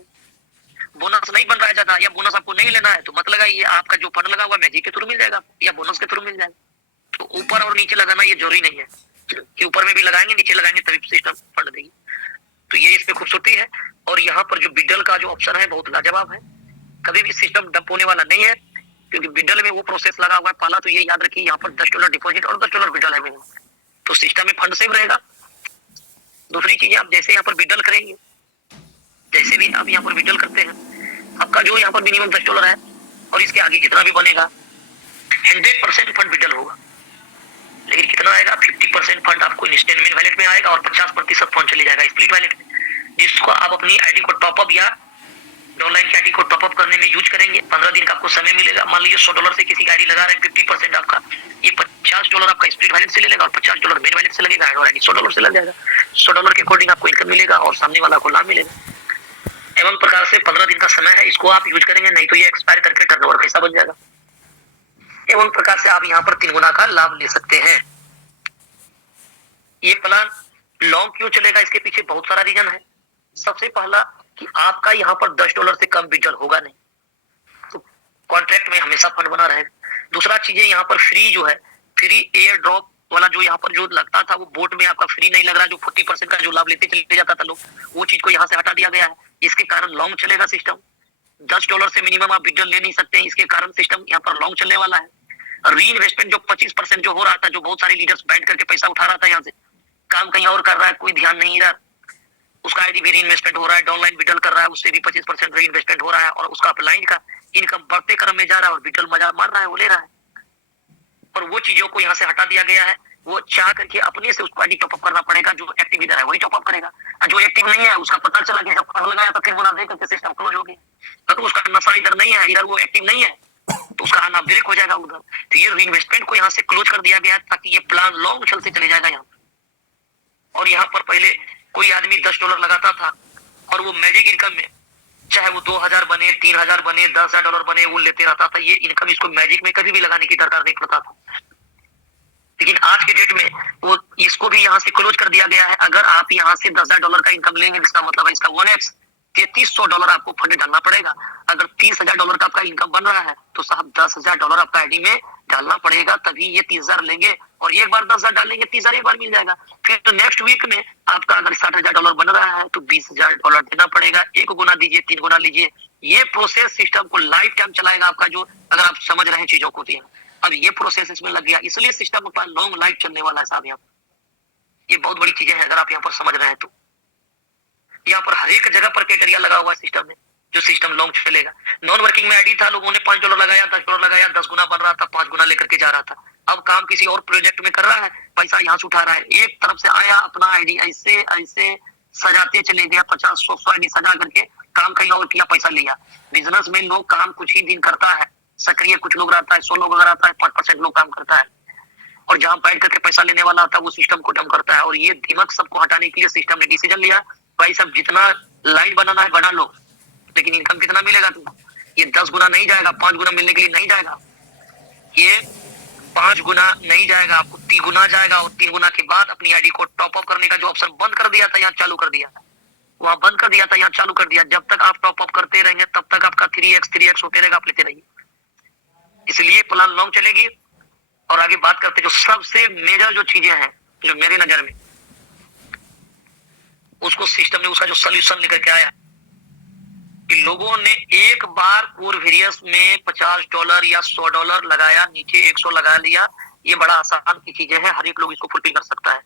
बोनस नहीं बन रहा है ज्यादा, या बोनस आपको नहीं लेना है तो मत लगाइए। आपका जो फंड लगा हुआ है मैजिक के थ्रू मिल जाएगा या बोनस के थ्रू मिल जाएगा। तो ऊपर और नीचे लगाना ये जरूरी नहीं है कि ऊपर में भी लगाएंगे नीचे लगाएंगे तभी सिस्टम फंड देगी। तो ये इसमें खूबसूरती है। और यहाँ पर जो बिडल का जो ऑप्शन है बहुत लाजवाब है, कभी भी सिस्टम डंप होने वाला नहीं है, क्योंकि बिडल में वो प्रोसेस लगा हुआ है। पहला तो ये याद रखिए, यहाँ पर $10 डिपॉजिट और $10 बिडल है मिनिमम, तो सिस्टम में फंड सेव रहेगा। दूसरी चीज, आप जैसे यहाँ पर विड्रॉल करेंगे, जैसे भी आप यहाँ पर विड्रॉल करते हैं, आपका जो यहाँ पर मिनिमम $10 है और इसके आगे जितना भी बनेगा 100% फंड विड्रॉल होगा। लेकिन कितना आएगा, 50% फंड आपको इंस्टेलमेंट वैलेट में आएगा और 50% फंड चले जाएगा स्प्लिट वैलेट में, जिसको आप अपनी आईडी को टॉपअप या ऑनलाइन की आईडी को टॉपअप करने में यूज करेंगे। 15 दिन का आपको समय मिलेगा। मान लीजिए $100 से किसी की आईडी लगा रहे हैं, 50% आपका, ये $50 आपका स्प्लिट वैलेट से ले लेगा और $50 मेन वैलेट से लगेगा और आईडी $100 से लग जाएगा। $100 के अकॉर्डिंग आपको इनकम मिलेगा और सामने वाला को लाभ मिलेगा। एवं प्रकार से 15 दिन का समय है, इसको आप यूज करेंगे, नहीं तो ये एक्सपायर करके टर्नओवर पैसा बन जाएगा। एवं प्रकार से आप यहाँ पर 3 गुना का लाभ ले सकते हैं। ये प्लान लॉन्ग क्यों चलेगा, इसके पीछे बहुत सारा रीजन है। सबसे पहला कि आपका यहाँ पर $10 से कम विड्रॉल होगा नहीं, तो कॉन्ट्रैक्ट में हमेशा फंड बना रहेगा। दूसरा चीज है, यहाँ पर फ्री जो है, फ्री एयर ड्रॉप वाला जो यहाँ पर जो लगता था वो बोट में आपका फ्री नहीं लग रहा, जो 40% का जो लाभ लेते चले जाता था लोग, वो चीज को यहाँ से हटा दिया गया है। इसके कारण लॉन्ग चलेगा सिस्टम। $10 से मिनिमम आप विड्रॉल ले नहीं सकते हैं, इसके कारण सिस्टम यहाँ पर लॉन्ग चलने वाला है। री इन्वेस्टमेंट जो 25% जो हो रहा था, जो बहुत सारे लीडर्स बैठ करके पैसा उठा रहा था, यहाँ से काम कहीं और कर रहा है, कोई ध्यान नहीं रहा, उसका आईडी भी री इन्वेस्टमेंट हो रहा है, ऑनलाइन विड्रॉल कर रहा है, उससे भी 25% री इन्वेस्टमेंट हो रहा है और उसका अपलाइन का इनकम बढ़ते क्रम में जा रहा है और विड्रॉल मजा मार रहा है, वो ले रहा है। और वो चीजों को यहाँ से हटा दिया गया है। वो चाह करके अपने से उसको आईडी टॉपअप करना पड़ेगा, जो एक्टिव इधर है वही टॉपअप करेगा, और जो एक्टिव नहीं है उसका पता चला कि जब कर लगाया तो फिर बोला दे करके सिस्टम क्लोज हो गया, तो उसका नशा इधर नहीं है, इधर वो एक्टिव नहीं है, तो उसका आना ब्रेक हो जाएगा उधर। तो ये री इन्वेस्टमेंट को यहाँ से क्लोज कर दिया गया ताकि ये प्लान लॉन्ग चलते चले जाएगा यहाँ। और यहाँ पर पहले कोई आदमी $10 लगाता था और वो मैजिक इनकम में, चाहे वो 2000 बने, 3000 बने, $10,000 बने, वो लेते रहता था। ये इनकम इसको मैजिक में कभी भी लगाने की दरकार नहीं पड़ता था। लेकिन आज के डेट में वो इसको भी यहाँ से क्लोज कर दिया गया है। अगर आप यहाँ से $10,000 का इनकम लेंगे, इसका मतलब है इसका 1x $3300 आपको फंड डालना पड़ेगा। अगर $30,000 का आपका इनकम बन रहा है तो साहब $10,000 आपका आईडी में डालना पड़ेगा, तभी ये 30,000 लेंगे। और एक बार 10,000 डालेंगे, 30,000 एक बार मिल जाएगा। फिर तो नेक्स्ट वीक में आपका अगर $60,000 बन रहा है तो $20,000 देना पड़ेगा। 1 गुना दीजिए, 3 गुना लीजिए। ये प्रोसेस सिस्टम को लाइफ टाइम चलाएगा आपका, जो अगर आप समझ रहे हैं चीजों को। अब ये प्रोसेस इसमें लग गया, इसलिए सिस्टम अपना लॉन्ग लाइफ चलने वाला है साहब। यहाँ ये बहुत बड़ी चीजें हैं, अगर आप यहाँ पर समझ रहे हैं तो। यहाँ पर हर एक जगह पर क्राइटेरिया लगा हुआ है सिस्टम में, जो सिस्टम लॉन्ग चलेगा। नॉन वर्किंग में आईडी था, लोगों ने $5 लगाया, $10 लगाया, 10 गुना बन रहा था, 5 गुना लेकर के जा रहा था। अब काम किसी और प्रोजेक्ट में कर रहा है, पैसा यहाँ से उठा रहा है। एक तरफ से आया अपना आईडी ऐसे ऐसे सजाते चले गया, 50-100 आईडी सजा करके काम कहीं और किया, पैसा लिया। बिजनेस में लोग काम कुछ ही दिन करता है, सक्रिय कुछ लोग रहता है, 100 लोग अगर आता है 5% लोग काम करता है, और जहां बैठ करके पैसा लेने वाला आता है वो सिस्टम को डम करता है। और ये दिमाग सबको हटाने के लिए सिस्टम ने डिसीजन लिया, भाई सब जितना लाइन बनाना है बना लो, लेकिन इनकम कितना मिलेगा तुमको? ये 10 गुना नहीं जाएगा, 5 गुना मिलने के लिए नहीं जाएगा, ये 5 गुना नहीं जाएगा, आपको 3 गुना जाएगा। और 3 गुना के बाद अपनी आईडी को टॉप अप करने का जो ऑप्शन बंद कर दिया था, यहाँ चालू कर दिया, वहां बंद कर दिया था, यहाँ चालू कर दिया। जब तक आप टॉप अप करते रहेंगे तब तक आपका 3x होते रहेगा, आप लेते रहिए। इसलिए प्लान लॉन्ग चलेगी। और आगे बात करते जो सबसे मेजर जो चीजें हैं, जो मेरी नजर में उसको सिस्टम ने उसका जो सोल्यूशन लेकर के आया कि लोगों ने एक बार कोरवेरियस में $50 या $100 लगाया, नीचे 100 लगा लिया। ये बड़ा आसान की चीजें हैं, हर एक लोग इसको फुलफिल कर सकता है।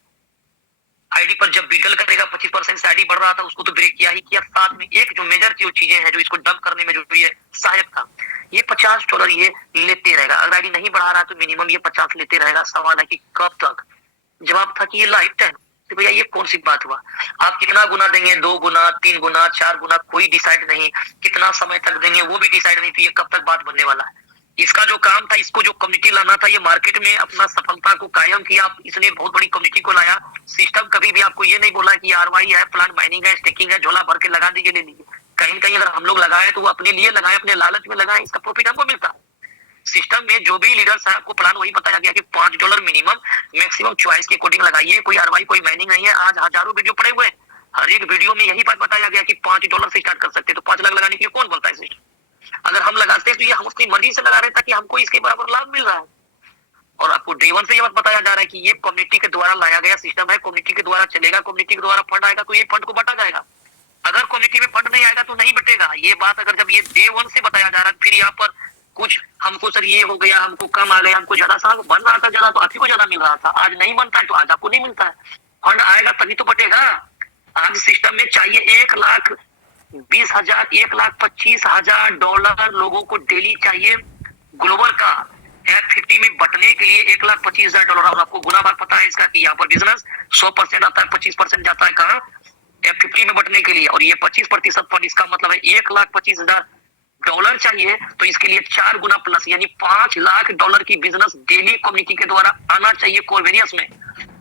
आईडी पर जब विड्रॉल करेगा 25% से आईडी बढ़ रहा था, उसको तो ब्रेक किया ही किया। साथ में एक जो मेजर चीजें हैं जो इसको डंप करने में जो ये सहायक था, ये $50 ये लेते रहेगा। अगर आईडी नहीं बढ़ा रहा तो मिनिमम ये 50 लेते रहेगा। सवाल है कि कब तक? जवाब था कि ये लाइफ टाइम। तो भैया ये कौन सी बात हुआ? आप कितना गुना देंगे, 2 गुना, 3 गुना, 4 गुना, कोई डिसाइड नहीं। कितना समय तक देंगे वो भी डिसाइड नहीं। तो ये कब तक बात बनने वाला है? इसका जो काम था, इसको जो कम्युनिटी लाना था, ये मार्केट में अपना सफलता को कायम किया, इसलिए बहुत बड़ी कम्युनिटी को लाया। सिस्टम कभी भी आपको ये नहीं बोला कि RY है, प्लान माइनिंग है, स्टेकिंग है, झोला भर के लगा दीजिए, ले लीजिए। कहीं कहीं अगर हम लोग लगाए तो वो अपने लिए लगाए, अपने लालच में लगाए, इसका प्रॉफिट हमको मिलता है। सिस्टम में जो भी लीडर्स है, आपको प्लान वही बताया गया कि $5 मिनिमम, मैक्सिमम चॉइस के अकॉर्डिंग लगाइए। कोई RY कोई माइनिंग नहीं है। आज हजारों वीडियो पड़े हुए हैं, हर एक वीडियो में यही बात बताया गया कि $5 से स्टार्ट कर सकते। तो 5 लाख लगाने के लिए कौन बोलता है सिस्टम? अगर हम लगाते हैं तो ये हम अपनी मर्जी से लगा रहे हैं ताकि हमको इसके बराबर लाभ मिल रहा है। और आपको डे वन से ये बात बताया जा रहा है कि ये कम्युनिटी के द्वारा लाया गया सिस्टम है, कम्युनिटी के द्वारा चलेगा, कम्युनिटी के द्वारा फंड आएगा तो ये फंड को बांटा जाएगा। अगर कम्युनिटी में फंड नहीं आएगा तो नहीं बटेगा। ये बात अगर जब ये डे वन से बताया जा रहा है, फिर यहाँ पर कुछ हमको सर ये हो गया, हमको कम आ गया, हमको ज्यादा साल बन रहा था ज्यादा तो आप ही को ज्यादा मिल रहा था, आज नहीं बनता है तो आज आपको नहीं मिलता है। फंड आएगा तभी तो बटेगा। आज सिस्टम में चाहिए 1,20,000 $1,25,000 लोगों को डेली चाहिए ग्लोबल का। F50 में बटने के लिए $1,25,000। और आपको गुना बार पता है इसका कि यहाँ पर बिजनेस 100% आता है, 25% जाता है कहाँ, F50 में बटने के लिए। और ये 25% फंड, इसका मतलब है $1,25,000 चाहिए। तो इसके लिए 4 गुना प्लस यानी $5 लाख की बिजनेस डेली कम्युनिटी के द्वारा आना चाहिए कोरवेरियस में,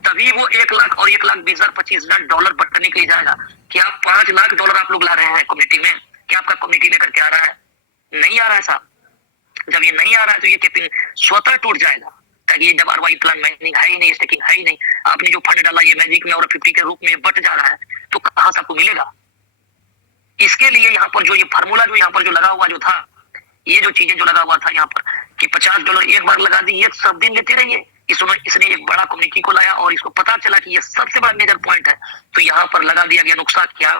तभी वो 1 लाख और $1,20,000 बटने के लिए जाएगा। क्या $5 लाख आप लोग ला रहे हैं कम्युनिटी में? क्या आपका कम्युनिटी लेकर के आ रहा है? नहीं आ रहा है साहब। जब ये नहीं आ रहा है तो ये कैपिंग स्वतः टूट जाएगा। ताकि ये जब ROI प्लान मैनेजिंग है ही नहीं, स्टेकिंग है ही नहीं, आपने जो फंड डाला ये मैजिक में और 50 के रूप में बट जा रहा है, तो कहां से आपको मिलेगा? इसके लिए यहाँ पर जो ये फार्मूला जो यहाँ पर जो लगा हुआ जो था, ये जो चीजें जो लगा हुआ था यहाँ पर कि $50 एक बार लगा दी, ये सब दिन लेते रहिए। इसने एक बड़ा कम्युनिटी को लाया और इसको पता चला कि ये सबसे बड़ा मेजर पॉइंट है, तो यहाँ पर लगा दिया गया नुस्खा क्या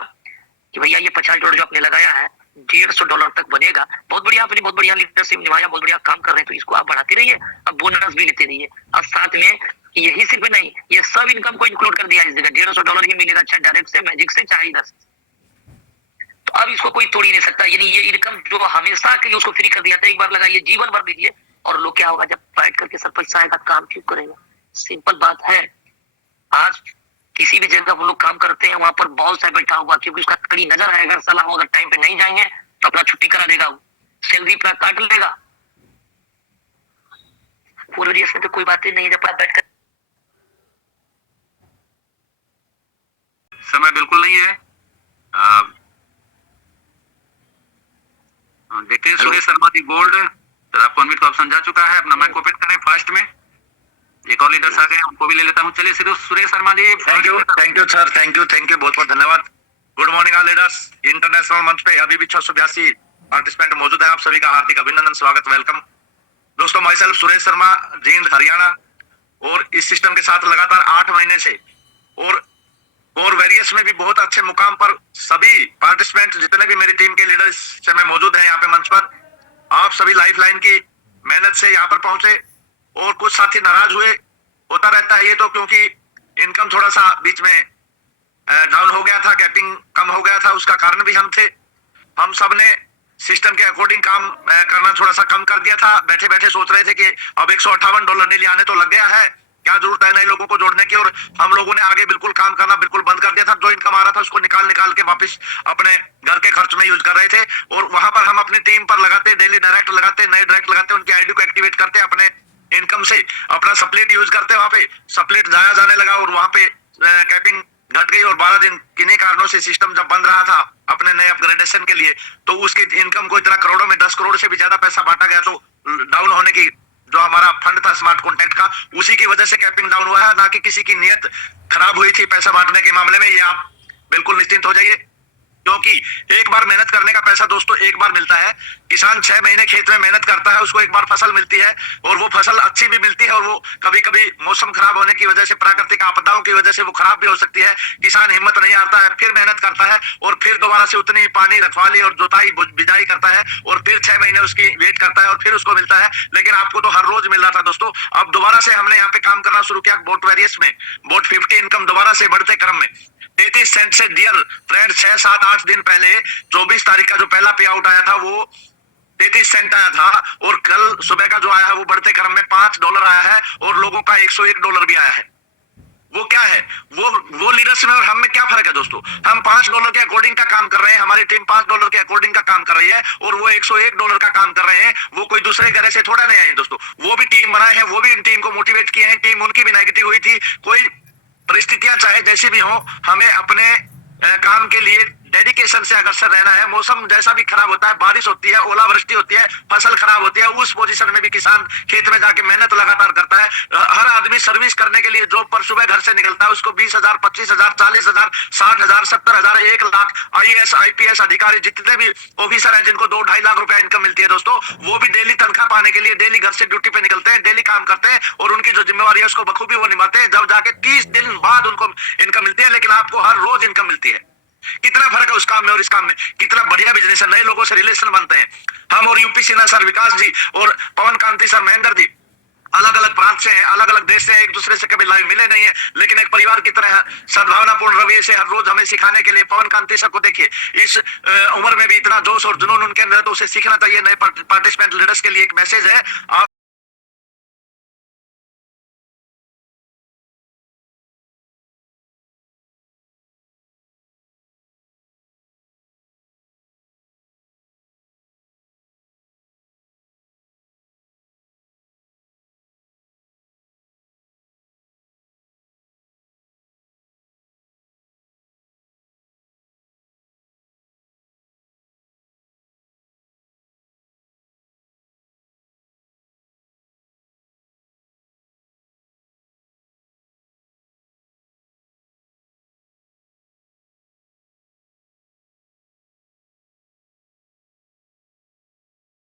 कि भैया ये $50 जो आपने लगाया है $150 तक बनेगा। बहुत बढ़िया, आपने बहुत बढ़िया लीडरशिप निभाया, बहुत बढ़िया काम कर रहे हैं, तो इसको आप बढ़ाते रहिए, अब बोनस भी लेते रहिए। और साथ में यही सिर्फ नहीं, ये सब इनकम को इंक्लूड कर दिया इस जगह। $150 ही मिलेगा, चाहे डायरेक्ट से, मैजिक से, चाहे इधर से। तो अब इसको कोई तोड़ ही नहीं सकता। यानी ये इनकम जो हमेशा के लिए उसको फ्री कर दिया था, एक बार लगाइए, जीवन भर दीजिए। और लोग क्या होगा जब बैठ करके सर पैसा आएगा काम क्यों करेगा? सिंपल बात है। आज किसी भी जगह वो लोग काम करते हैं, वहां पर बॉस है बैठा हुआ, क्योंकि उसका कड़ी नजर है। अगर सलाह अगर टाइम पे नहीं जाएंगे तो अपना छुट्टी करा देगा, वो सैलरी अपना काट लेगा। पूरे देश में तो कोई बातें नहीं, जब बैठ कर समय बिल्कुल नहीं है। देखते हैं सुरेश शर्मा दी गोल्ड, सर आपको अनम्यूट का ऑप्शन जा चुका है, अपना माइक ओपन करें फास्ट में। एक और लीडर्स आ गए, उनको भी ले लेता हूँ। चलिए Suresh Sharma ji. Thank you sir, thank you बहुत बहुत धन्यवाद। Good morning all leaders. International मंच पे अभी भी 682 पार्टिसिपेंट मौजूद है, आप सभी का हार्दिक अभिनंदन, स्वागत, वेलकम। दोस्तों माई सेल्फ सुरेश शर्मा, जींद हरियाणा, और इस सिस्टम के साथ लगातार 8 महीने से और वेरियस में भी बहुत अच्छे मुकाम पर सभी पार्टिसिपेंट जितने भी मेरी टीम के लीडर्स से मैं मौजूद है यहाँ पे मंच पर। आप सभी लाइफ लाइन की मेहनत से यहाँ पर पहुंचे, और कुछ साथी नाराज हुए, होता रहता है ये तो, क्योंकि इनकम थोड़ा सा बीच में डाउन हो गया था, कैपिंग कम हो गया था, उसका कारण भी हम थे। हम सब ने सिस्टम के अकॉर्डिंग काम करना थोड़ा सा कम कर दिया था। बैठे बैठे सोच रहे थे कि अब $158 नीले आने तो लग गया है, क्या जरूरत है नए लोगों को जोड़ने की, और हम लोगों ने आगे बिल्कुल काम करना बिल्कुल बंद कर दिया था। जो इनकम आ रहा था उसको निकाल के वापस अपने घर के खर्च में यूज कर रहे थे, और वहां पर हम अपनी टीम पर लगाते, डेली डायरेक्ट लगाते, नए डायरेक्ट लगाते, उनकी आईडी को एक्टिवेट करते, अपने इनकम से अपना सप्लेट यूज करते। वहां पे सप्लेट जाया जाने लगा और वहां पे कैपिंग घट गई, और 12 दिन किन्हीं कारणों से सिस्टम जब बंद रहा था अपने नए अपग्रेडेशन के लिए, तो उसकी इनकम को इतना करोड़ों में 10 करोड़ से भी ज्यादा पैसा बांटा गया। तो डाउन होने की जो हमारा फंड था स्मार्ट कॉन्टैक्ट का, उसी की वजह से कैपिंग डाउन हुआ है, ना कि किसी की नियत खराब हुई थी पैसा बांटने के मामले में। ये आप बिल्कुल निश्चिंत हो जाइए, क्योंकि एक बार मेहनत करने का पैसा दोस्तों एक बार मिलता है। किसान 6 महीने खेत में मेहनत करता है, उसको एक बार फसल मिलती है, और वो फसल अच्छी भी मिलती है, और वो कभी कभी मौसम खराब होने की वजह से, प्राकृतिक आपदाओं की वजह से वो खराब भी हो सकती है। किसान हिम्मत नहीं आता है, फिर मेहनत करता है, और फिर दोबारा से उतनी पानी रखवाली और जुताई बिजाई करता है, और फिर 6 महीने उसकी वेट करता है, और फिर उसको मिलता है। लेकिन आपको तो हर रोज मिल रहा था दोस्तों। अब दोबारा से हमने यहाँ पे काम करना शुरू किया बोट वेरियस में, बोट 50 इनकम दोबारा से बढ़ते क्रम में 33 सेंट से, डियर फ्रेंड, 6, 7, 8 दिन पहले 24 तारीख का जो पहला पे आउट आया था वो 33 सेंट आया था, और कल सुबह का जो आया है वो बढ़ते क्रम में $5 आया है, और लोगों का $101 भी आया है। वो क्या है, वो लीडरशिप में और हम में क्या फर्क है दोस्तों? हम $5 के अकॉर्डिंग का काम कर रहे हैं, हमारी टीम $5 के अकॉर्डिंग का काम कर रही है, और वो $101 का काम कर रहे हैं। वो कोई दूसरे घर से थोड़ा नहीं आए दोस्तों, वो भी टीम बनाए हैं, वो भी इन टीम को मोटिवेट किए हैं। टीम उनकी भी नेगेटिव हुई थी, कोई परिस्थितियां चाहे जैसी भी हो, हमें अपने काम के लिए डेडिकेशन से अग्रसर रहना है। मौसम जैसा भी खराब होता है, बारिश होती है, ओलावृष्टि होती है, फसल खराब होती है, उस पोजीशन में भी किसान खेत में जाके मेहनत लगातार करता है। हर आदमी सर्विस करने के लिए जॉब पर सुबह घर से निकलता है, उसको 20,000, 25,000, 40,000, 60,000, 70,000, 1,00,000 IAS IPS अधिकारी जितने भी ऑफिसर हैं जिनको 2-2.5 लाख रुपया इनकम मिलती है दोस्तों, वो भी डेली तनख्वाह पाने के लिए डेली घर से ड्यूटी पे निकलते हैं, डेली काम करते हैं और उनकी जो जिम्मेवारी है उसको बखूबी वो निभाते हैं। जब जाके 30 दिन बाद उनको इनकम मिलती है, लेकिन आपको हर रोज इनकम मिलती है। कितना फर्क है उस काम में और इस काम में, कितना बढ़िया बिजनेस है, नए लोगों से रिलेशन बनते हैं। हम और यूपी सिन्हा सर, विकास जी और पवन कांति सर, महेंद्र जी अलग अलग प्रांत से हैं, अलग अलग देश से हैं, एक दूसरे से कभी लाइव मिले नहीं है, लेकिन एक परिवार की तरह सद्भावनापूर्ण रवैये से हर रोज हमें सिखाने के लिए। पवन कांति सर को देखिए, इस उम्र में भी इतना जोश और जुनून उनके अंदर है, तो उसे सीखना चाहिए। नए पार्टिसिपेंट लीडर्स के लिए एक मैसेज है, आप